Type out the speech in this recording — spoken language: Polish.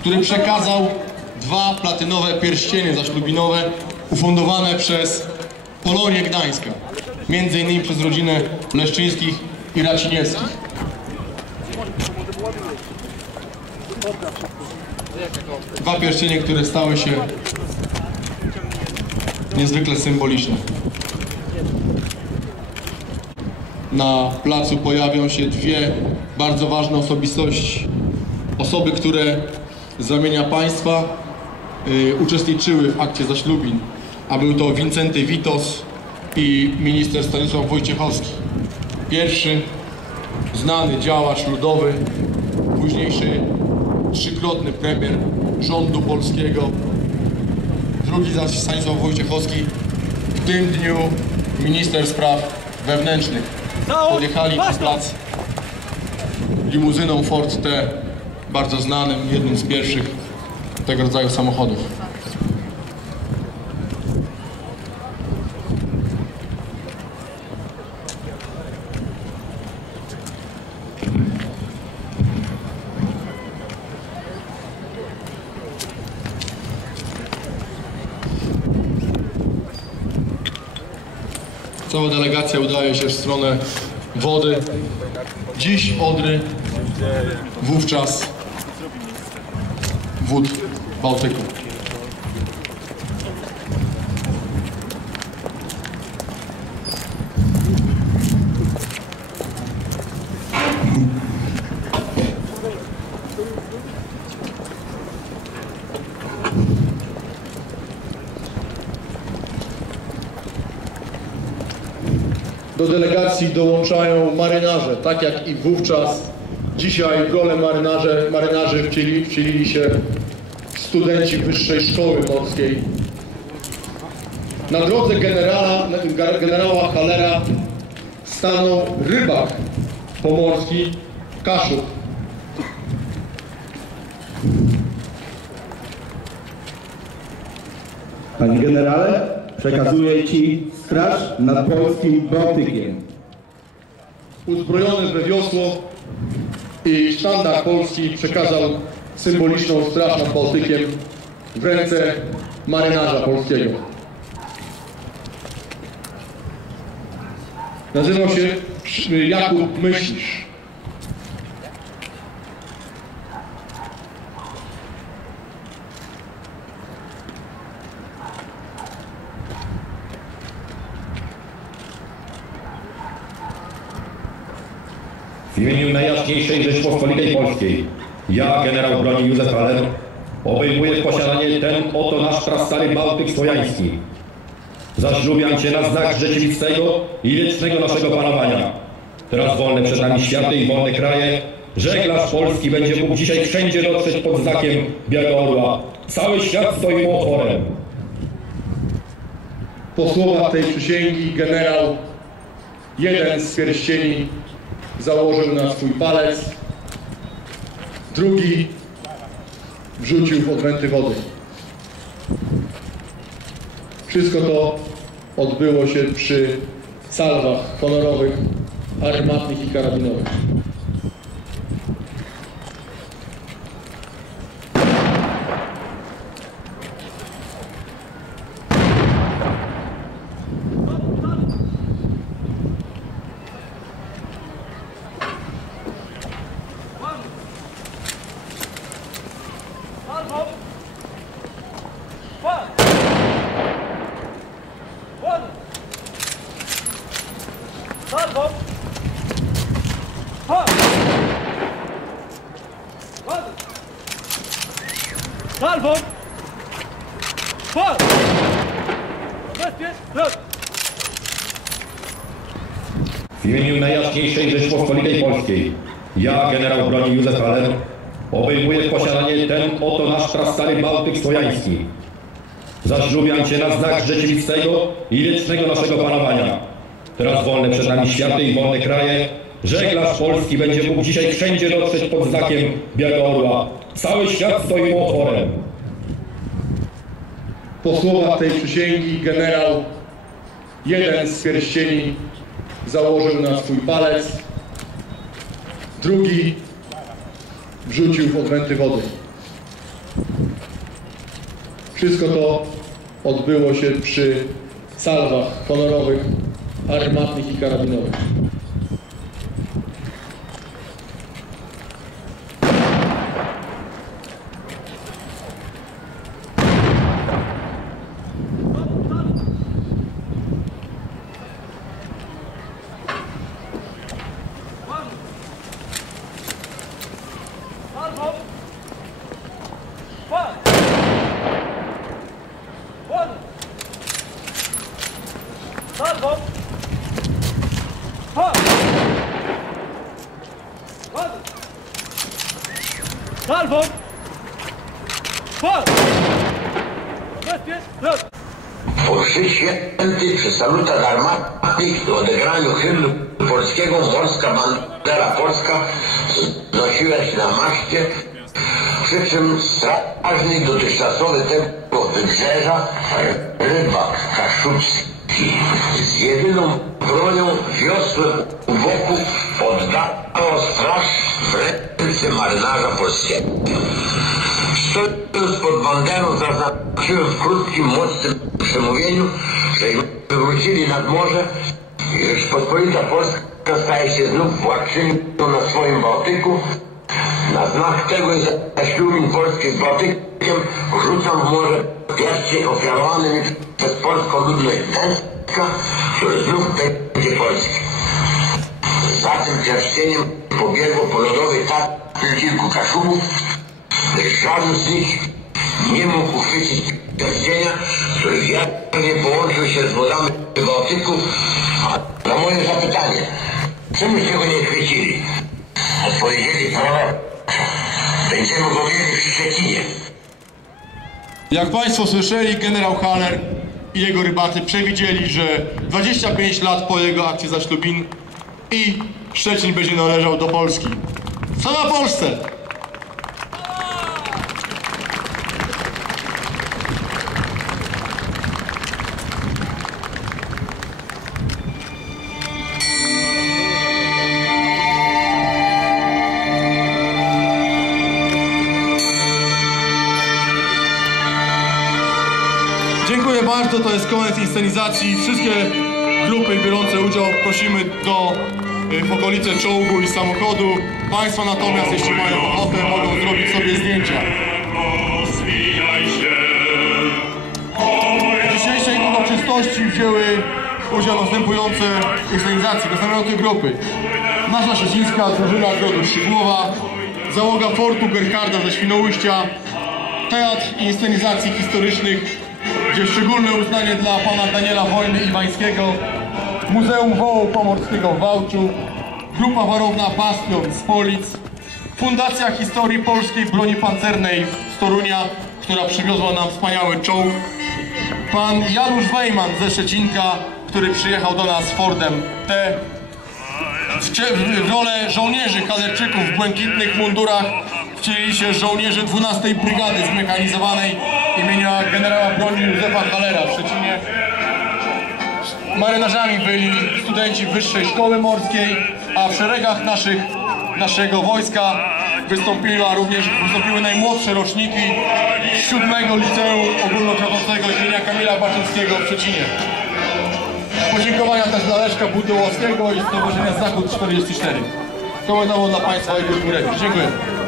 który przekazał dwa platynowe pierścienie zaślubinowe ufundowane przez Polonię Gdańska, między innymi przez rodzinę Leszczyńskich i Racinieckich. Dwa pierścienie, które stały się niezwykle symboliczne. Na placu pojawią się dwie bardzo ważne osobistości. Osoby, które z ramienia państwa y, uczestniczyły w akcie zaślubin, a był to Wincenty Witos i minister Stanisław Wojciechowski. Pierwszy znany działacz ludowy, późniejszy trzykrotny premier rządu polskiego, drugi zaś Stanisław Wojciechowski, w tym dniu minister spraw wewnętrznych. Podjechali na plac limuzyną Ford T, bardzo znanym, jednym z pierwszych tego rodzaju samochodów. Cała delegacja udaje się w stronę wody. Dziś Odry, wówczas wód Bałtyku. Do delegacji dołączają marynarze, tak jak i wówczas. Dzisiaj w rolę marynarze, marynarzy wcieli, wcielili się studenci Wyższej Szkoły Morskiej. Na drodze generała, generała Halera stanął rybak pomorski Kaszub. Panie generale, przekazuję Ci straż nad polskim Bałtykiem. Uzbrojony we wiosło i sztandar polski przekazał symboliczną straż nad Bałtykiem w ręce marynarza polskiego. Nazywał się Jakub Myślisz. W imieniu Najjaśniejszej Rzeczpospolitej Polskiej, ja, generał broni Józef Haller, obejmuję w posiadanie ten oto nasz prastary Bałtyk Słowiański. Zaślubiam Cię na znak rzeczywistego i wiecznego naszego panowania. Teraz wolne przed nami światy i wolne kraje, żeglarz polski będzie mógł dzisiaj wszędzie dotrzeć pod znakiem Białego Orła. Cały świat stoi mu otworem. Po słowach tej przysięgi generał jeden z pierścieni założył na swój palec, drugi wrzucił w odręty wody. Wszystko to odbyło się przy salwach honorowych, armatnych i karabinowych. Albo! Pan! Pan! Albo! Pan! Pan! Bezpiecz! Raz! W imieniu Najjaśniejszej Rzeczpospolitej Polskiej, ja, generał broni Józef Haller, obejmuję w posiadanie ten oto nasz prastary Bałtyk Słowiański. Zaślubiam Cię na znak rzeczywistego i wiecznego naszego panowania. Teraz wolne przed nami światy i wolne kraje, żeglarz polski będzie mógł dzisiaj wszędzie dotrzeć pod znakiem Białego Orła. Cały świat stoi mu otworem. Po słowach tej przysięgi generał jeden z pierścieni założył na swój palec, drugi wrzucił w odręty wody. Wszystko to odbyło się przy salwach honorowych, armatnych i karabinowych. Salvo! Pan! Pan! Salvo! Pan! Salvo! Pan! Bezpiecz! Raz! Po mszy świętej przy salutach armatnych i odegraniu hymnu polskiego morska bandera polska znosiła się na maszcie, przy czym strażnik dotychczasowy tego wybrzeża, rybak kaszubski, z jedyną bronią wiosłem boku oddawał straż w ręce marynarza polskiego. Stojąc pod banderą zaznaczyłem w krótkim, mocnym przemówieniu, że wywrócili nad morze Rzeczpospolita Polska staje się znów władczynią na swoim Bałtyku. Na znak tego i zaślubin polskich z Bałtykiem rzucam w morze pierścień ofiarowany przez polską ludność Gdańska, który znów będzie polski. Za tym pierścieniem pobiegło po lodowej tapie kilku kaszubów, lecz żaden z nich nie mógł uchwycić pierścienia, który wiernie połączył się z wodami Bałtyku. A na moje zapytanie, czemuście go nie chwycili? Odpowiedzieli proszę, będziemy mieli w Szczecinie. Jak Państwo słyszeli, generał Haller i jego rybacy przewidzieli, że 25 lat po jego akcji zaślubin i Szczecin będzie należał do Polski. Co na Polsce? Bardzo, to jest koniec inscenizacji. Wszystkie grupy biorące udział prosimy do y, w okolice czołgu i samochodu. Państwo natomiast, jeśli mają ochotę, mogą zrobić sobie zdjęcia. W dzisiejszej uroczystości wzięły udział następujące inscenizacje, następujące grupy. Nasza szczecińska drużyna Grodu Szygłowa, załoga Fortu Gerharda ze Świnoujścia, Teatr Inscenizacji Historycznych, gdzie szczególne uznanie dla pana Daniela Wojny Iwańskiego, Muzeum Wołu Pomorskiego w Wałczu, Grupa Warowna Bastion z Polic, Fundacja Historii Polskiej Broni Pancernej z Torunia, która przywiozła nam wspaniały czołg, pan Janusz Wejman ze Szczecinka, który przyjechał do nas Fordem T. W, w rolę żołnierzy kalerczyków w błękitnych mundurach wcielili się żołnierze 12 Brygady Zmechanizowanej imienia generała broni Józefa Halera w Szczecinie. Marynarzami byli studenci Wyższej Szkoły Morskiej, a w szeregach naszych, naszego wojska wystąpiła również, wystąpiły najmłodsze roczniki siódmego Liceum Ogólnokształcącego imienia Kamila Baczyńskiego w Szczecinie. Podziękowania też dla Leszka Budyłowskiego i Stowarzyszenia Zachód 44. To było dla Państwa Igor Górek. Dziękuję.